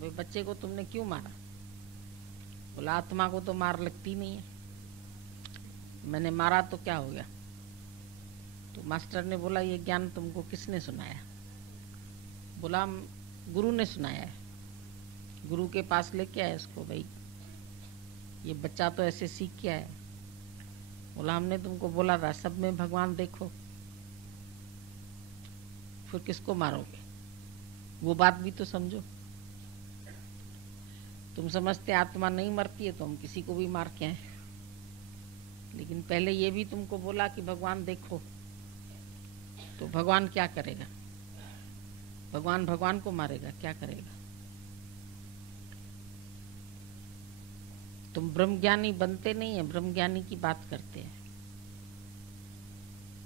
भाई बच्चे को तुमने क्यों मारा? बोला आत्मा को तो मार लगती नहीं है। मैंने मारा तो क्या हो गया? तो मास्टर ने बोला ये ज्ञान तुमको किसने सुनाया? बोला गुरु ने सुनाया है। गुरु के पास लेके आए इसको, भाई ये बच्चा तो ऐसे सीख के आया। बोला हमने तुमको बोला था सब में भगवान देखो, फिर किसको मारोगे? वो बात भी तो समझो। तुम समझते आत्मा नहीं मरती है तो हम किसी को भी मार के आए, लेकिन पहले ये भी तुमको बोला कि भगवान देखो, तो भगवान क्या करेगा? भगवान भगवान को मारेगा? क्या करेगा? तुम ब्रह्मज्ञानी बनते नहीं है, ब्रह्मज्ञानी की बात करते हैं।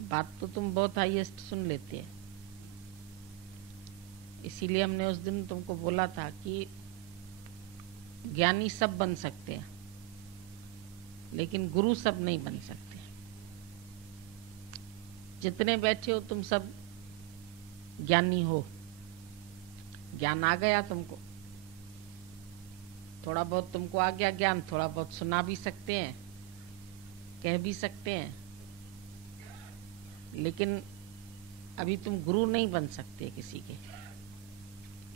बात तो तुम बहुत हाईएस्ट सुन लेते हैं। इसीलिए हमने उस दिन तुमको बोला था कि ज्ञानी सब बन सकते हैं, लेकिन गुरु सब नहीं बन सकते। जितने बैठे हो तुम सब ज्ञानी हो। ज्ञान आ गया तुमको, थोड़ा बहुत तुमको आ गया ज्ञान, थोड़ा बहुत सुना भी सकते हैं, कह भी सकते हैं, लेकिन अभी तुम गुरु नहीं बन सकते किसी के,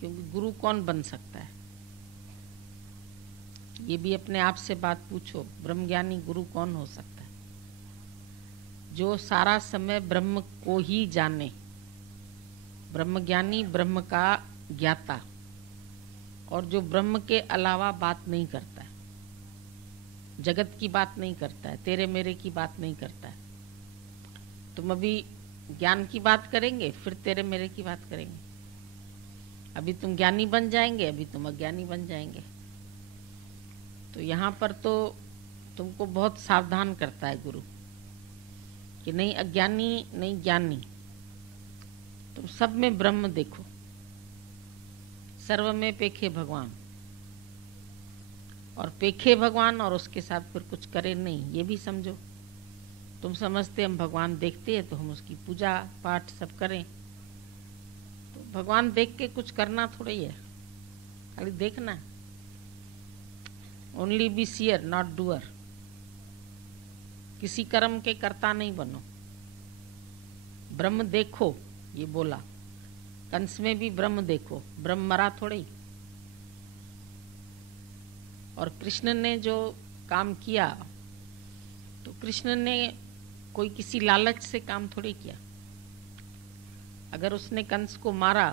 क्योंकि गुरु कौन बन सकता है? ये भी अपने आप से बात पूछो, ब्रह्मज्ञानी गुरु कौन हो सकता है? जो सारा समय ब्रह्म को ही जाने, ब्रह्मज्ञानी, ब्रह्म का ज्ञाता, और जो ब्रह्म के अलावा बात नहीं करता है, जगत की बात नहीं करता है, तेरे मेरे की बात नहीं करता है। तुम अभी ज्ञान की बात करेंगे, फिर तेरे मेरे की बात करेंगे। अभी तुम ज्ञानी बन जाएंगे, अभी तुम अज्ञानी बन जाएंगे। तो यहाँ पर तो तुमको बहुत सावधान करता है गुरु कि नहीं अज्ञानी नहीं ज्ञानी, तुम सब में ब्रह्म देखो, सर्व में पेखे भगवान। और पेखे भगवान और उसके साथ फिर कुछ करे नहीं, ये भी समझो। तुम समझते हम भगवान देखते हैं तो हम उसकी पूजा पाठ सब करें, तो भगवान देख के कुछ करना थोड़ा ही है, खाली देखना है। Only be seer not doer. किसी कर्म के कर्ता नहीं बनो, ब्रह्म देखो ये बोला। कंस में भी ब्रह्म देखो, ब्रह्म मरा थोड़ी। और कृष्ण ने जो काम किया, तो कृष्ण ने कोई किसी लालच से काम थोड़ी किया। अगर उसने कंस को मारा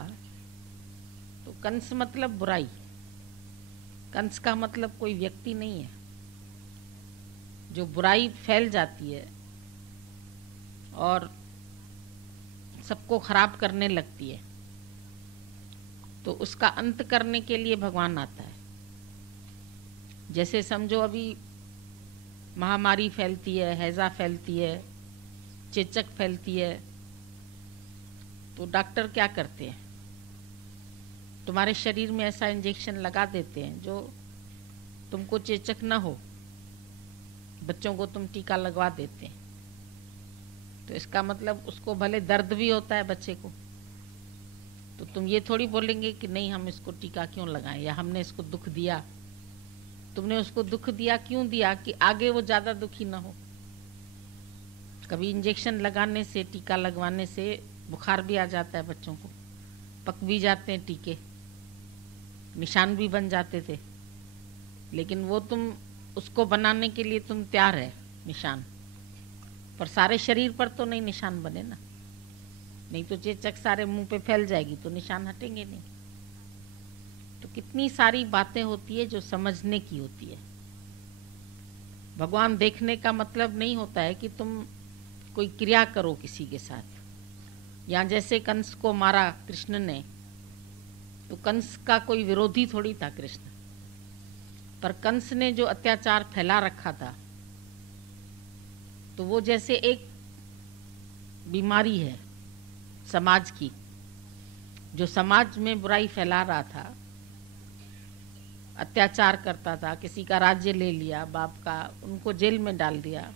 तो कंस मतलब बुराई, कंस का मतलब कोई व्यक्ति नहीं है। जो बुराई फैल जाती है और सबको खराब करने लगती है, तो उसका अंत करने के लिए भगवान आता है। जैसे समझो अभी महामारी फैलती है, हैजा फैलती है, चेचक फैलती है, तो डॉक्टर क्या करते हैं? तुम्हारे शरीर में ऐसा इंजेक्शन लगा देते हैं जो तुमको चेचक न हो। बच्चों को तुम टीका लगवा देते हैं, तो इसका मतलब उसको भले दर्द भी होता है बच्चे को, तो तुम ये थोड़ी बोलेंगे कि नहीं हम इसको टीका क्यों लगाएं, या हमने इसको दुख दिया। तुमने उसको दुख दिया, क्यों दिया? कि आगे वो ज्यादा दुखी ना हो। कभी इंजेक्शन लगाने से, टीका लगवाने से बुखार भी आ जाता है बच्चों को, पक भी जाते हैं टीके, निशान भी बन जाते थे, लेकिन वो तुम उसको बनाने के लिए तुम तैयार है निशान, पर सारे शरीर पर तो नहीं निशान बने ना। नहीं तो चेचक सारे मुंह पे फैल जाएगी तो निशान हटेंगे नहीं। तो कितनी सारी बातें होती है जो समझने की होती है। भगवान देखने का मतलब नहीं होता है कि तुम कोई क्रिया करो किसी के साथ। या जैसे कंस को मारा कृष्ण ने, तो कंस का कोई विरोधी थोड़ी था कृष्ण, पर कंस ने जो अत्याचार फैला रखा था, तो वो जैसे एक बीमारी है समाज की, जो समाज में बुराई फैला रहा था, अत्याचार करता था, किसी का राज्य ले लिया, बाप का, उनको जेल में डाल दिया,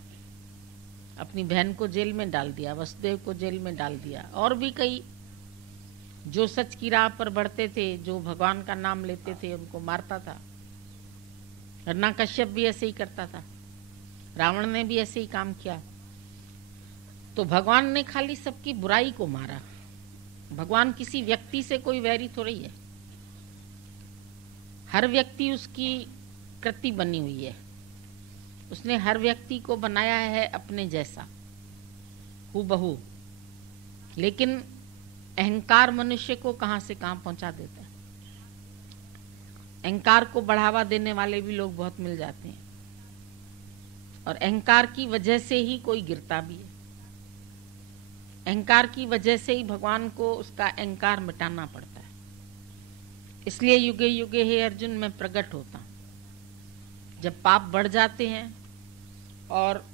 अपनी बहन को जेल में डाल दिया, वसुदेव को जेल में डाल दिया, और भी कई जो सच की राह पर बढ़ते थे, जो भगवान का नाम लेते थे, उनको मारता था। हिरण्यकश्यप भी ऐसे ही करता था, रावण ने भी ऐसे ही काम किया। तो भगवान ने खाली सबकी बुराई को मारा। भगवान किसी व्यक्ति से कोई वैरी थोड़ी है, हर व्यक्ति उसकी कृति बनी हुई है। उसने हर व्यक्ति को बनाया है अपने जैसा, हूबहू। लेकिन अहंकार मनुष्य को कहां से कहां पहुंचा देता है। अहंकार को बढ़ावा देने वाले भी लोग बहुत मिल जाते हैं, और अहंकार की वजह से ही कोई गिरता भी है। अहंकार की वजह से ही भगवान को उसका अहंकार मिटाना पड़ता है। इसलिए युगे युगे हे अर्जुन मैं प्रकट होता हूं। जब पाप बढ़ जाते हैं और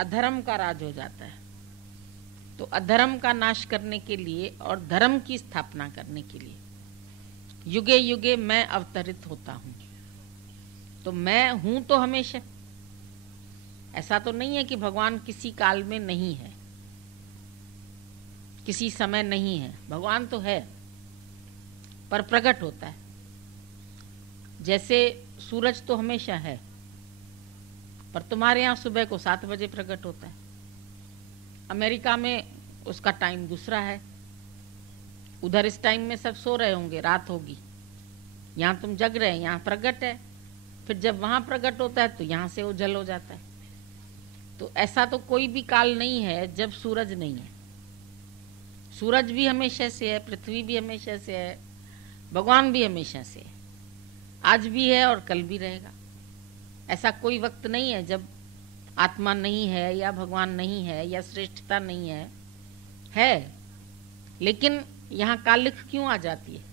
अधर्म का राज हो जाता है, तो अधर्म का नाश करने के लिए और धर्म की स्थापना करने के लिए युगे युगे मैं अवतरित होता हूं। तो मैं हूं तो हमेशा, ऐसा तो नहीं है कि भगवान किसी काल में नहीं है, किसी समय नहीं है। भगवान तो है, पर प्रकट होता है। जैसे सूरज तो हमेशा है, पर तुम्हारे यहाँ सुबह को 7 बजे प्रकट होता है। अमेरिका में उसका टाइम दूसरा है, उधर इस टाइम में सब सो रहे होंगे, रात होगी। यहाँ तुम जग रहे हैं, यहाँ प्रकट है। फिर जब वहां प्रकट होता है तो यहाँ से उजल हो जाता है। तो ऐसा तो कोई भी काल नहीं है जब सूरज नहीं है। सूरज भी हमेशा से है, पृथ्वी भी हमेशा से है, भगवान भी हमेशा से है, आज भी है और कल भी रहेगा। ऐसा कोई वक्त नहीं है जब आत्मा नहीं है या भगवान नहीं है या श्रेष्ठता नहीं है। लेकिन यहाँ कालिख क्यों आ जाती है?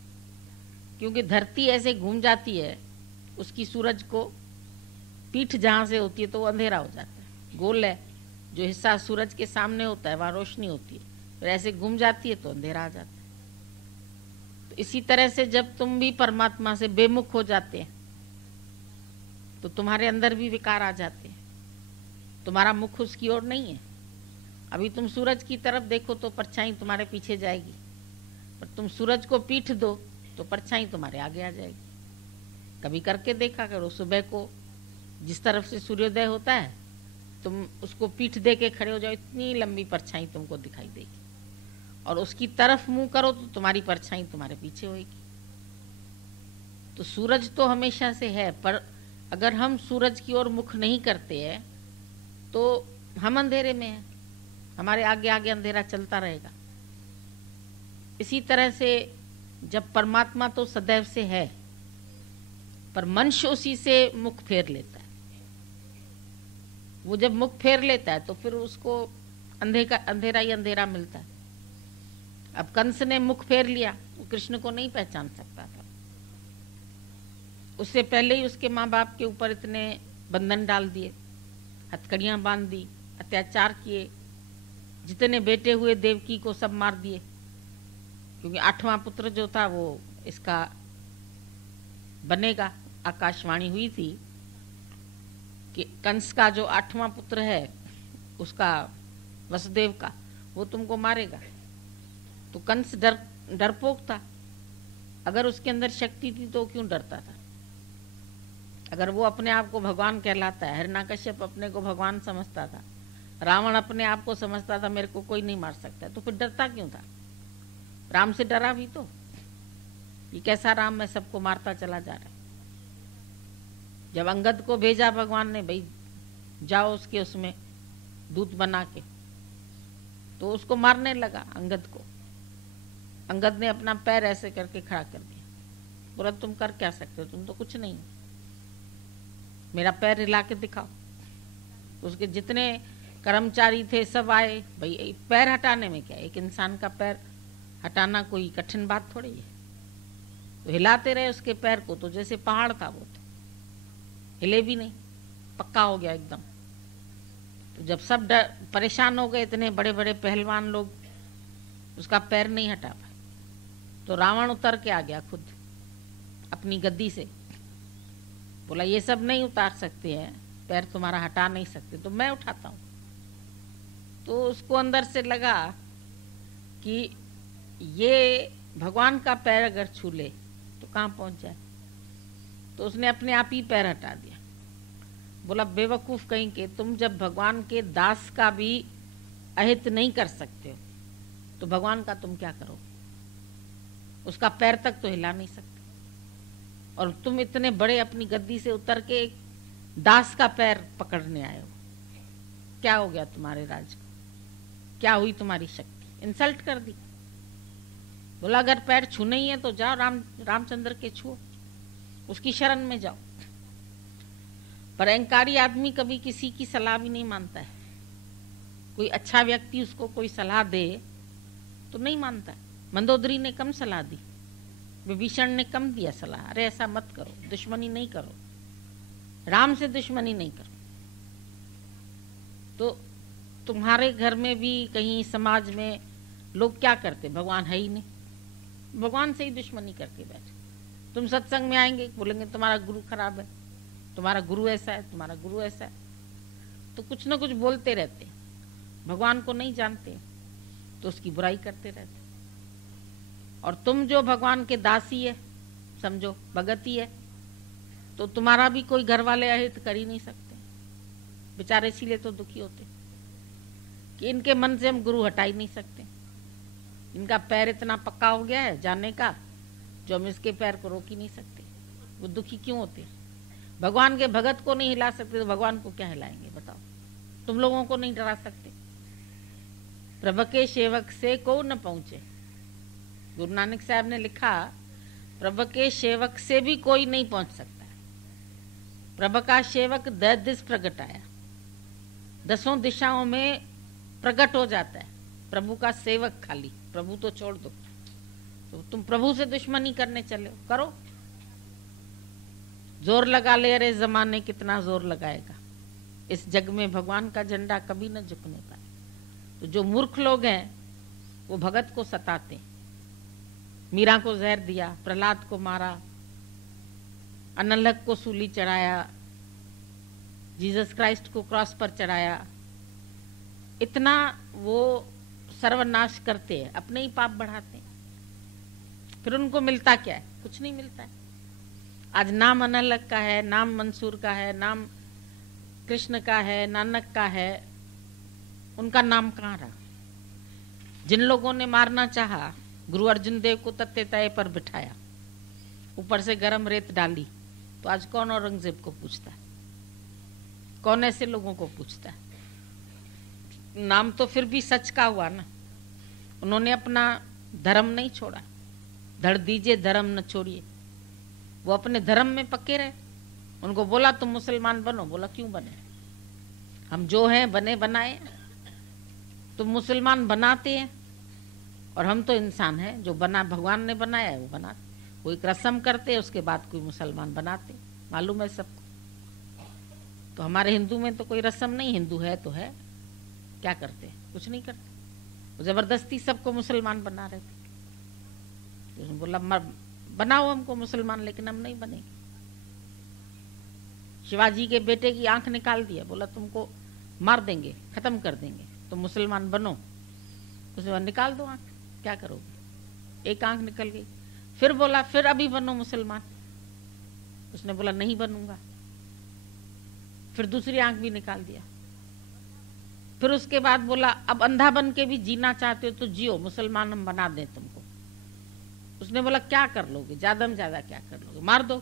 क्योंकि धरती ऐसे घूम जाती है, उसकी सूरज को पीठ जहां से होती है तो वो अंधेरा हो जाता है। गोल है, जो हिस्सा सूरज के सामने होता है वहां रोशनी होती है, फिर ऐसे घूम जाती है तो अंधेरा आ जाता है। तो इसी तरह से जब तुम भी परमात्मा से बेमुख हो जाते हैं तो तुम्हारे अंदर भी विकार आ जाते हैं। तुम्हारा मुख उसकी ओर नहीं है। अभी तुम सूरज की तरफ देखो तो परछाई तुम्हारे पीछे जाएगी, पर तुम सूरज को पीठ दो तो परछाई तुम्हारे आगे आ जाएगी। कभी करके देखा करो, सुबह को जिस तरफ से सूर्योदय होता है तुम उसको पीठ दे के खड़े हो जाओ, इतनी लंबी परछाई तुमको दिखाई देगी, और उसकी तरफ मुंह करो तो तुम्हारी परछाई तुम्हारे पीछे होगी। तो सूरज तो हमेशा से है, पर अगर हम सूरज की ओर मुख नहीं करते हैं तो हम अंधेरे में हैं, हमारे आगे आगे अंधेरा चलता रहेगा। इसी तरह से जब परमात्मा तो सदैव से है, पर मनुष्य उसी से मुख फेर लेता है। वो जब मुख फेर लेता है तो फिर उसको अंधेरा ही अंधेरा मिलता है। अब कंस ने मुख फेर लिया, वो कृष्ण को नहीं पहचान सकता था। उससे पहले ही उसके माँ बाप के ऊपर इतने बंधन डाल दिए, हथकड़ियां बांध दी, अत्याचार किए, जितने बेटे हुए देवकी को सब मार दिए, क्योंकि 8वां पुत्र जो था वो इसका बनेगा। आकाशवाणी हुई थी कि कंस का जो 8वां पुत्र है उसका, वसुदेव का, वो तुमको मारेगा। तो कंस डरपोक था। अगर उसके अंदर शक्ति थी तो क्यों डरता था? अगर वो अपने आप को भगवान कहलाता है, हिरण्यकश्यप अपने को भगवान समझता था, रावण अपने आप को समझता था मेरे को कोई नहीं मार सकता, तो फिर डरता क्यों था? राम से डरा भी तो। ये कैसा राम मैं सबको मारता चला जा रहा है। जब अंगद को भेजा भगवान ने, भाई जाओ उसके उसमें दूत बना के, तो उसको मारने लगा अंगद को। अंगद ने अपना पैर ऐसे करके खड़ा कर दिया, बोला तुम कर क्या सकते हो, तुम तो कुछ नहीं, मेरा पैर हिला के दिखाओ। उसके जितने कर्मचारी थे सब आए। भाई पैर हटाने में क्या, एक इंसान का पैर हटाना कोई कठिन बात थोड़ी है। तो हिलाते रहे उसके पैर को, तो जैसे पहाड़ था वो, तो हिले भी नहीं, पक्का हो गया एकदम। तो जब सब परेशान हो गए, इतने बड़े बड़े पहलवान लोग, उसका पैर नहीं हटा पाए, तो रावण उतर के आ गया खुद अपनी गद्दी से, बोला ये सब नहीं उतार सकते हैं, पैर तुम्हारा हटा नहीं सकते, तो मैं उठाता हूं। तो उसको अंदर से लगा कि ये भगवान का पैर अगर छू ले तो कहाँ पहुंच जाए। तो उसने अपने आप ही पैर हटा दिया। बोला बेवकूफ कहीं के, तुम जब भगवान के दास का भी अहित नहीं कर सकते हो तो भगवान का तुम क्या करोगे? उसका पैर तक तो हिला नहीं सकते, और तुम इतने बड़े अपनी गद्दी से उतर के एक दास का पैर पकड़ने आए हो। क्या हो गया तुम्हारे राज को? क्या हुई तुम्हारी शक्ति? इंसल्ट कर दी। बोला अगर पैर छूने ही है तो जाओ रामचंद्र के छुओ, उसकी शरण में जाओ। पर अहंकारी आदमी कभी किसी की सलाह भी नहीं मानता है। कोई अच्छा व्यक्ति उसको कोई सलाह दे तो नहीं मानता है। मंदोदरी ने कम सलाह दी, विभीषण ने कम दिया सलाह, अरे ऐसा मत करो, दुश्मनी नहीं करो, राम से दुश्मनी नहीं करो। तो तुम्हारे घर में भी कहीं समाज में लोग क्या करते? भगवान है ही नहीं, भगवान से ही दुश्मनी करके बैठे। तुम सत्संग में आएंगे, बोलेंगे तुम्हारा गुरु खराब है, तुम्हारा गुरु ऐसा है, तुम्हारा गुरु ऐसा है। तो कुछ ना कुछ बोलते रहते, भगवान को नहीं जानते तो उसकी बुराई करते रहते। और तुम जो भगवान के दासी है, समझो भगती है, तो तुम्हारा भी कोई घर वाले अहित कर ही नहीं सकते। बेचारे इसीलिए तो दुखी होते कि इनके मन से हम गुरु हटा ही नहीं सकते। इनका पैर इतना पक्का हो गया है जाने का, जो हम इसके पैर को रोक ही नहीं सकते। वो दुखी क्यों होते? भगवान के भगत को नहीं हिला सकते तो भगवान को क्या हिलाएंगे बताओ? तुम लोगों को नहीं डरा सकते। प्रभु के सेवक से को न पहुंचे। गुरु नानक साहब ने लिखा, प्रभु के सेवक से भी कोई नहीं पहुंच सकता है। प्रभु का सेवक 10 दिश प्रकट आया, 10 दिशाओं में प्रकट हो जाता है। प्रभु का सेवक खाली, प्रभु तो छोड़ दो। तो तुम प्रभु से दुश्मनी करने चले हो, करो, जोर लगा ले। अरे जमाने कितना जोर लगाएगा, इस जग में भगवान का झंडा कभी न झुकने पाए। तो जो मूर्ख लोग हैं वो भगत को सताते हैं। मीरा को जहर दिया, प्रहलाद को मारा, अनलक को सूली चढ़ाया, जीसस क्राइस्ट को क्रॉस पर चढ़ाया। इतना वो सर्वनाश करते हैं, अपने ही पाप बढ़ाते हैं। फिर उनको मिलता क्या है? कुछ नहीं मिलता है। आज नाम अनलक का है, नाम मंसूर का है, नाम कृष्ण का है, नानक का है, उनका नाम कहाँ रहा? जिन लोगों ने मारना चाहा, गुरु अर्जुन देव को तत्ते तय पर बिठाया, ऊपर से गरम रेत डाली, तो आज कौन औरंगजेब को पूछता है? कौन ऐसे लोगों को पूछता है? नाम तो फिर भी सच का हुआ ना। उन्होंने अपना धर्म नहीं छोड़ा। धड़ दीजिए धर्म न छोड़िए। वो अपने धर्म में पक्के रहे। उनको बोला तुम मुसलमान बनो, बोला क्यों बने? हम जो हैं बने बनाए, तुम मुसलमान बनाते हैं, और हम तो इंसान हैं, जो बना भगवान ने बनाया है वो बनाते। कोई रस्म करते हैं, उसके बाद कोई मुसलमान बनाते, मालूम है सबको। तो हमारे हिंदू में तो कोई रस्म नहीं, हिंदू है तो है, क्या करते? कुछ नहीं करते। वो जबरदस्ती सबको मुसलमान बना रहे थे। तो बोला बनाओ हमको मुसलमान, लेकिन हम नहीं बनेंगे। शिवाजी के बेटे की आंख निकाल दिया, बोला तुमको मार देंगे, खत्म कर देंगे, तुम मुसलमान बनो। उसने बोला निकाल दो आंख, क्या करोगे? एक आंख निकल गई। फिर बोला फिर अभी बनो मुसलमान। उसने बोला नहीं बनूंगा। फिर दूसरी आंख भी निकाल दिया। फिर उसके बाद बोला अब अंधा बन के भी जीना चाहते हो तो जियो, मुसलमान हम बना दें तुमको। उसने बोला क्या कर लोगे? ज्यादा में ज्यादा क्या कर लोगे? मार दो।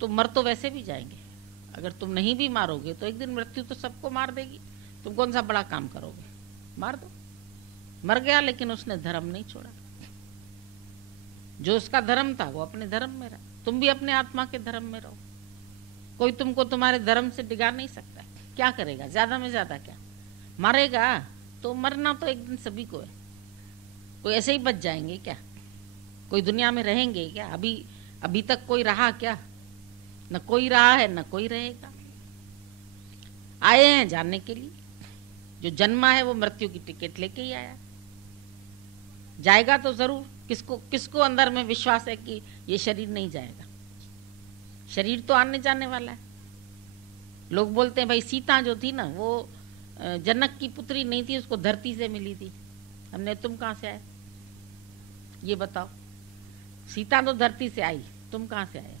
तो मर तो वैसे भी जाएंगे, अगर तुम नहीं भी मारोगे तो एक दिन मृत्यु तो सबको मार देगी। तुम कौन सा बड़ा काम करोगे? मार दो। मर गया, लेकिन उसने धर्म नहीं छोड़ा। जो उसका धर्म था वो अपने धर्म में रहा। तुम भी अपने आत्मा के धर्म में रहो। कोई तुमको तुम्हारे धर्म से डिगा नहीं सकता। क्या करेगा? ज्यादा में ज्यादा क्या मारेगा? तो मरना तो एक दिन सभी को है। कोई ऐसे ही बच जाएंगे क्या? कोई दुनिया में रहेंगे क्या? अभी तक कोई रहा क्या? न कोई रहा है न कोई रहेगा। आए हैं जानने के लिए। जो जन्मा है वो मृत्यु की टिकट लेके ही आया, जाएगा तो जरूर। किसको अंदर में विश्वास है कि ये शरीर नहीं जाएगा? शरीर तो आने जाने वाला है। लोग बोलते हैं भाई सीता जो थी ना वो जनक की पुत्री नहीं थी, उसको धरती से मिली थी। हमने तुम कहां से आए? ये बताओ, सीता तो धरती से आई, तुम कहां से आए?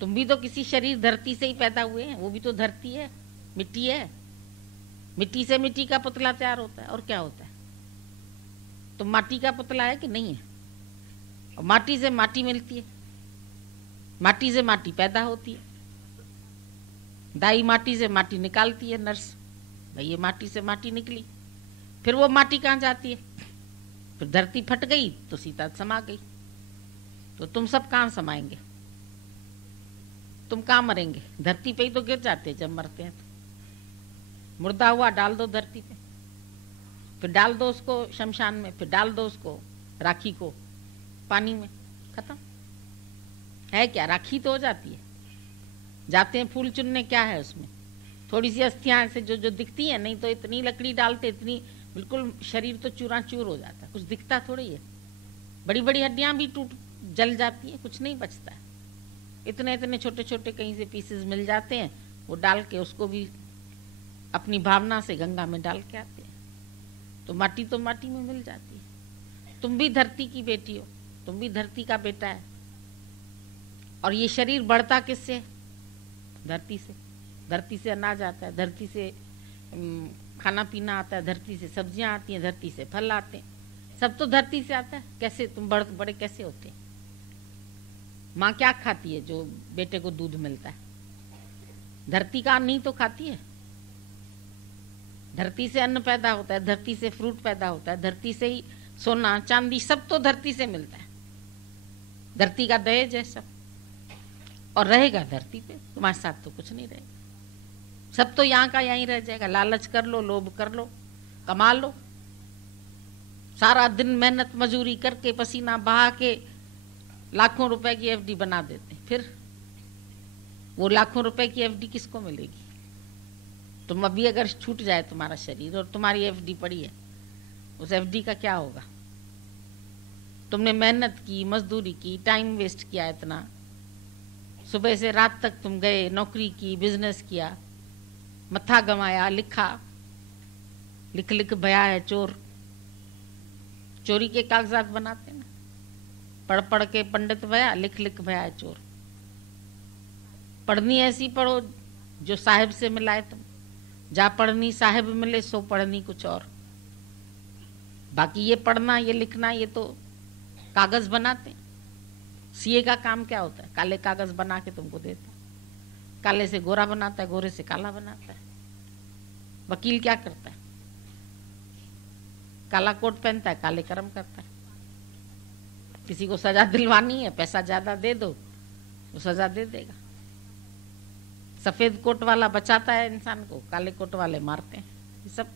तुम भी तो किसी शरीर धरती से ही पैदा हुए हैं, वो भी तो धरती है, मिट्टी है। मिट्टी से मिट्टी का पुतला तैयार होता है, और क्या होता है? तो माटी का पुतला है कि नहीं है? और माटी से माटी मिलती है, माटी से माटी पैदा होती है। दाई माटी से माटी निकालती है, नर्स भाई, ये माटी से माटी निकली, फिर वो माटी कहाँ जाती है? फिर धरती फट गई तो सीता समा गई। तो तुम सब कहाँ समाएंगे? तुम कहाँ मरेंगे? धरती पे ही तो गिर जाते हैं जब मरते हैं। तो मुर्दा हुआ डाल दो धरती पे, फिर डाल दो उसको शमशान में, फिर डाल दो उसको राखी को पानी में, खत्म। है क्या? राखी तो हो जाती है। जाते हैं फूल चुनने, क्या है उसमें? थोड़ी सी अस्थियां ऐसे जो जो दिखती है, नहीं तो इतनी लकड़ी डालते, इतनी बिल्कुल शरीर तो चूरा-चूर हो जाता है, कुछ दिखता थोड़ी है। बड़ी बड़ी हड्डियां भी टूट जल जाती है, कुछ नहीं बचता है। इतने इतने छोटे छोटे कहीं से पीसेस मिल जाते हैं, वो डाल के उसको भी अपनी भावना से गंगा में डाल के आते हैं, तो माटी में मिल जाती है। तुम भी धरती की बेटी हो, तुम भी धरती का बेटा है। और ये शरीर बढ़ता किससे? धरती से। धरती से अनाज आता है, धरती से खाना पीना आता है, धरती से सब्जियां आती हैं, धरती से फल आते हैं, सब तो धरती से आता है। कैसे तुम बड़े कैसे होते हैं? माँ क्या खाती है जो बेटे को दूध मिलता है? धरती का अन्न ही तो खाती है। धरती से अन्न पैदा होता है, धरती से फ्रूट पैदा होता है, धरती से ही सोना चांदी सब तो धरती से मिलता है। धरती का दहेज है सब, और रहेगा धरती पे, तुम्हारे साथ तो कुछ नहीं रहेगा। सब तो यहाँ का यहीं रह जाएगा। लालच कर लो, लोभ कर लो, कमा लो, सारा दिन मेहनत मजूरी करके पसीना बहा के लाखों रुपए की एफडी बना देते, फिर वो लाखों रुपए की एफडी किसको मिलेगी? तुम अभी अगर छूट जाए तुम्हारा शरीर और तुम्हारी एफडी पड़ी है, उस एफडी का क्या होगा? तुमने मेहनत की, मजदूरी की, टाइम वेस्ट किया इतना, सुबह से रात तक तुम गए, नौकरी की, बिजनेस किया, मत्था गंवाया, लिखा, लिख लिख भया है चोर। चोरी के कागजात बनाते ना, पढ़ पढ़ के पंडित भया, लिख लिख भया है चोर। पढ़नी ऐसी पढ़ो जो साहिब से मिलाए तुम, जा पढ़नी साहिब मिले सो पढ़नी कुछ और। बाकी ये पढ़ना, ये लिखना, ये तो कागज बनाते हैं। सीए का काम क्या होता है? काले कागज बना के तुमको देता है, काले से गोरा बनाता है, गोरे से काला बनाता है। वकील क्या करता है? काला कोट पहनता है, काले कर्म करता है। किसी को सजा दिलवानी है, पैसा ज्यादा दे दो, वो सजा दे देगा। सफेद कोट वाला बचाता है इंसान को, काले कोट वाले मारते हैं। ये सब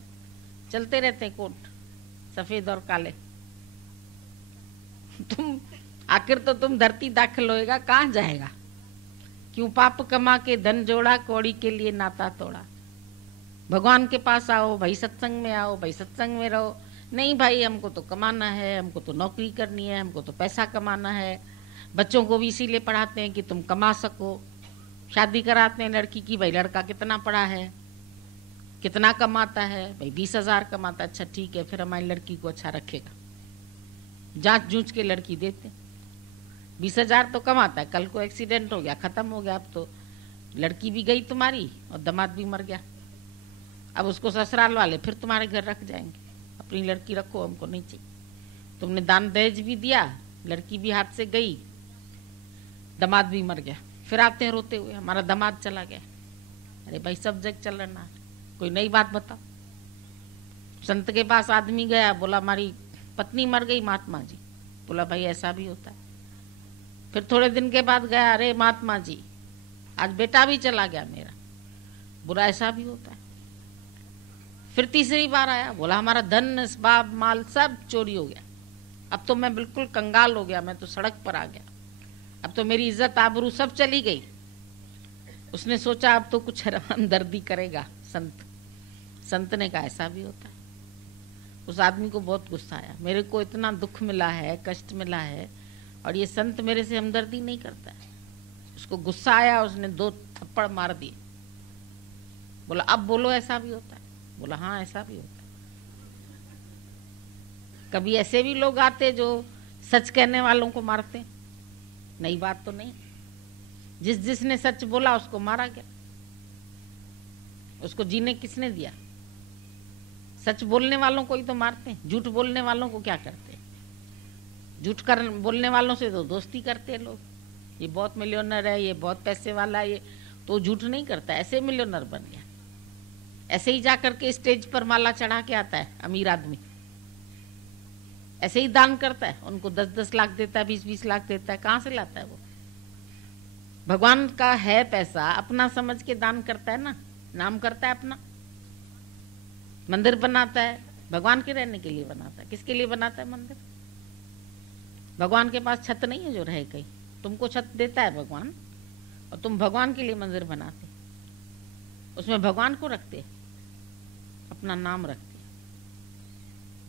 चलते रहते हैं, कोट सफेद और काले। तुम आखिर तो तुम धरती दाखिल होएगा, कहाँ जाएगा? क्यों पाप कमा के धन जोड़ा, कौड़ी के लिए नाता तोड़ा। भगवान के पास आओ भाई, सत्संग में आओ भाई, सत्संग में रहो। नहीं भाई, हमको तो कमाना है, हमको तो नौकरी करनी है, हमको तो पैसा कमाना है। बच्चों को भी इसीलिए पढ़ाते हैं कि तुम कमा सको। शादी कराते हैं लड़की की, भाई लड़का कितना पढ़ा है, कितना कमाता है? भाई 20,000 कमाता। अच्छा ठीक है, फिर हमारी लड़की को अच्छा रखेगा। जांच जूझ के लड़की देते। 20,000 तो कमाता है, कल को एक्सीडेंट हो गया, खत्म हो गया, अब तो लड़की भी गई तुम्हारी और दामाद भी मर गया। अब उसको ससुराल वाले फिर तुम्हारे घर रख जाएंगे। अपनी लड़की रखो, हमको नहीं चाहिए। तुमने दान दहेज भी दिया, लड़की भी हाथ से गई, दामाद भी मर गया। फिर आते हैं रोते हुए, हमारा दामाद चला गया। अरे भाई सब जग चल रहा, कोई नई बात बताओ। संत के पास आदमी गया, बोला हमारी पत्नी मर गई महात्मा जी। बोला भाई ऐसा भी होता है। फिर थोड़े दिन के बाद गया, अरे महात्मा जी आज बेटा भी चला गया मेरा। बोला ऐसा भी होता है। फिर तीसरी बार आया, बोला हमारा धन असबाब माल सब चोरी हो गया, अब तो मैं बिल्कुल कंगाल हो गया, मैं तो सड़क पर आ गया, अब तो मेरी इज्जत आबरू सब चली गई। उसने सोचा अब तो कुछ हमदर्दी करेगा संत। संत ने कहा ऐसा भी होता है। उस आदमी को बहुत गुस्सा आया, मेरे को इतना दुख मिला है, कष्ट मिला है, और ये संत मेरे से हमदर्दी नहीं करता है। उसको गुस्सा आया, उसने 2 थप्पड़ मार दिए। बोला अब बोलो ऐसा भी होता है। बोला हाँ ऐसा भी होता है। कभी ऐसे भी लोग आते जो सच कहने वालों को मारते। नई बात तो नहीं। जिसने सच बोला उसको मारा गया। उसको जीने किसने दिया? सच बोलने वालों को ही तो मारते हैं। झूठ बोलने वालों को क्या करते हैं? झूठ कर बोलने वालों से तो दोस्ती करते हैं लोग। ये बहुत मिलियनर है, ये बहुत पैसे वाला है, ये तो झूठ नहीं करता, ऐसे मिलियनर बन गया। ऐसे ही जाकर के स्टेज पर माला चढ़ा के आता है अमीर आदमी, ऐसे ही दान करता है, उनको 10-10 लाख देता है, 20-20 लाख देता है। कहां से लाता है वो? भगवान का है पैसा, अपना समझ के दान करता है ना, नाम करता है अपना। मंदिर बनाता है भगवान के रहने के लिए बनाता है। किसके लिए बनाता है मंदिर? भगवान के पास छत नहीं है जो रहे कहीं, तुमको छत देता है भगवान, और तुम भगवान के लिए मंदिर बनाते, उसमें भगवान को रखते, अपना नाम रखते।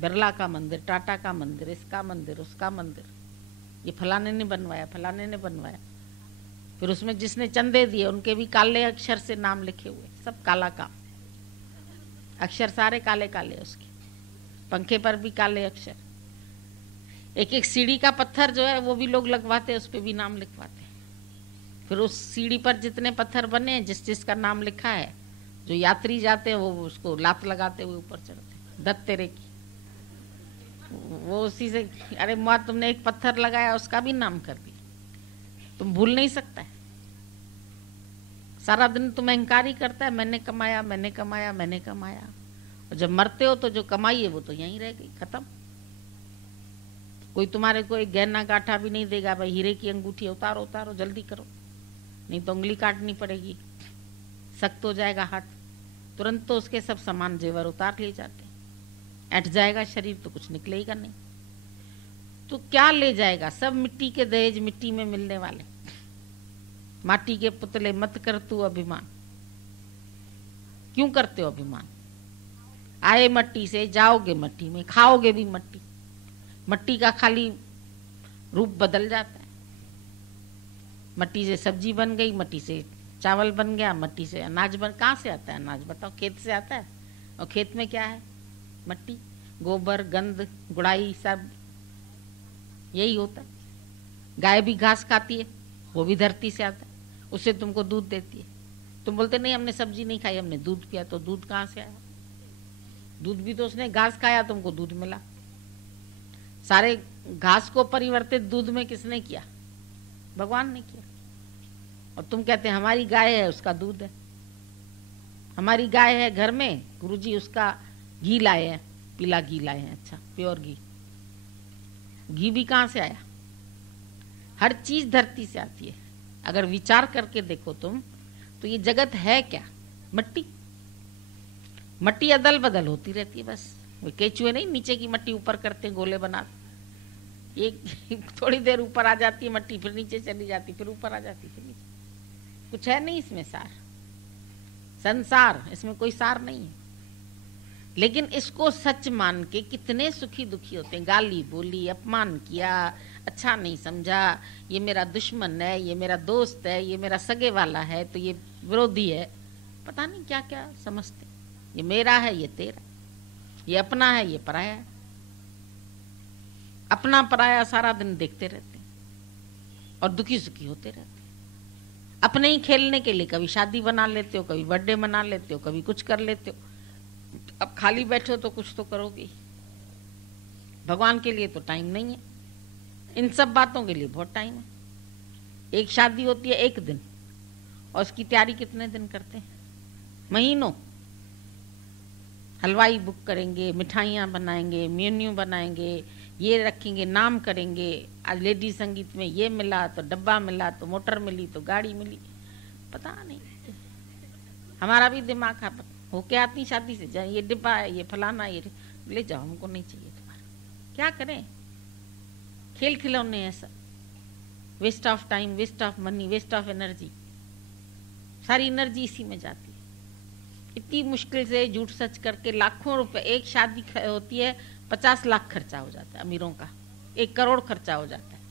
बिरला का मंदिर, टाटा का मंदिर, इसका मंदिर, उसका मंदिर, ये फलाने ने बनवाया, फलाने ने बनवाया। फिर उसमें जिसने चंदे दिए उनके भी काले अक्षर से नाम लिखे हुए, सब काला काम, अक्षर सारे काले काले, उसके पंखे पर भी काले अक्षर। एक एक सीढ़ी का पत्थर जो है वो भी लोग लगवाते, उस पर भी नाम लिखवाते। फिर उस सीढ़ी पर जितने पत्थर बने, जिस जिसका नाम लिखा है, जो यात्री जाते हैं वो उसको लात लगाते हुए ऊपर चढ़ते। दत्त तेरे की, वो उसी से, अरे माँ तुमने एक पत्थर लगाया उसका भी नाम कर दिया। तुम भूल नहीं सकता है। सारा दिन तुम अहंकार ही करता है, मैंने कमाया, मैंने कमाया, मैंने कमाया। और जब मरते हो तो जो कमाई है वो तो यहीं रह गई, खत्म। कोई तुम्हारे को एक गहना गांठा भी नहीं देगा, भाई हीरे की अंगूठी उतारो उतारो जल्दी करो, नहीं तो उंगली काटनी पड़ेगी, सख्त हो जाएगा हाथ। तुरंत तो उसके सब सामान जेवर उतार लिए जाते हैं। ऐठ जाएगा शरीर तो कुछ निकलेगा नहीं। तो क्या ले जाएगा? सब मिट्टी के दहेज, मिट्टी में मिलने वाले। माटी के पुतले मत कर तू अभिमान। क्यों करते हो अभिमान? आए मट्टी से, जाओगे मट्टी में, खाओगे भी मट्टी। मट्टी का खाली रूप बदल जाता है। मट्टी से सब्जी बन गई, मट्टी से चावल बन गया, मट्टी से अनाज बन। कहाँ से आता है अनाज बताओ? खेत से आता है। और खेत में क्या है? मट्टी, गोबर, गंध, गुड़ाई, सब यही होता है। गाय भी घास खाती है, वो भी धरती से आता है, उससे तुमको दूध देती है। तुम बोलते नहीं हमने सब्जी नहीं खाई, हमने दूध पिया। तो दूध कहाँ से आया? दूध भी तो उसने घास खाया, तुमको दूध मिला। सारे घास को परिवर्तित दूध में किसने किया? भगवान ने किया। और तुम कहते हैं हमारी गाय है उसका दूध है। हमारी गाय है घर में, गुरुजी उसका घी लाए हैं, पीला घी लाए हैं, अच्छा प्योर घी। घी भी कहां से आया? हर चीज धरती से आती है। अगर विचार करके देखो तुम, तो ये जगत है क्या? मट्टी। मट्टी अदल बदल होती रहती है बस। वो केचुए नहीं नीचे की मट्टी ऊपर करते, गोले बनाते, एक थोड़ी देर ऊपर आ जाती है मट्टी, फिर नीचे चली जाती, फिर ऊपर आ जाती, फिर नीचे। कुछ है नहीं इसमें सार। संसार, इसमें कोई सार नहीं है। लेकिन इसको सच मान के कितने सुखी दुखी होते हैं। गाली बोली, अपमान किया, अच्छा नहीं समझा, ये मेरा दुश्मन है, ये मेरा दोस्त है, ये मेरा सगे वाला है, तो ये विरोधी है, पता नहीं क्या क्या समझते। ये मेरा है, ये तेरा, ये अपना है, ये पराया है। अपना पराया सारा दिन देखते रहते हैं और दुखी सुखी होते रहते हैं। अपने ही खेलने के लिए कभी शादी बना लेते हो, कभी बर्थडे मना लेते हो, कभी कुछ कर लेते हो। अब खाली बैठे हो तो कुछ तो करोगे। भगवान के लिए तो टाइम नहीं है, इन सब बातों के लिए बहुत टाइम है। एक शादी होती है एक दिन, और उसकी तैयारी कितने दिन करते हैं? महीनों। हलवाई बुक करेंगे, मिठाइयाँ बनाएंगे, मेन्यू बनाएंगे, ये रखेंगे, नाम करेंगे। आज लेडी संगीत में ये मिला तो डब्बा मिला, तो मोटर मिली, तो गाड़ी मिली, पता नहीं। हमारा भी दिमाग होके आती शादी से, जाए ये डिब्बा है, ये फलाना, ये ले जाओ, हमको नहीं चाहिए तुम्हारा। क्या करें? खेल खिलौने हैं सब। Waste of time, waste of money, waste of energy. सारी एनर्जी इसी में जाती है। इतनी मुश्किल से झूठ सच करके लाखों रुपए, एक शादी होती है 50 लाख खर्चा हो जाता है अमीरों का, 1 करोड़ खर्चा हो जाता है,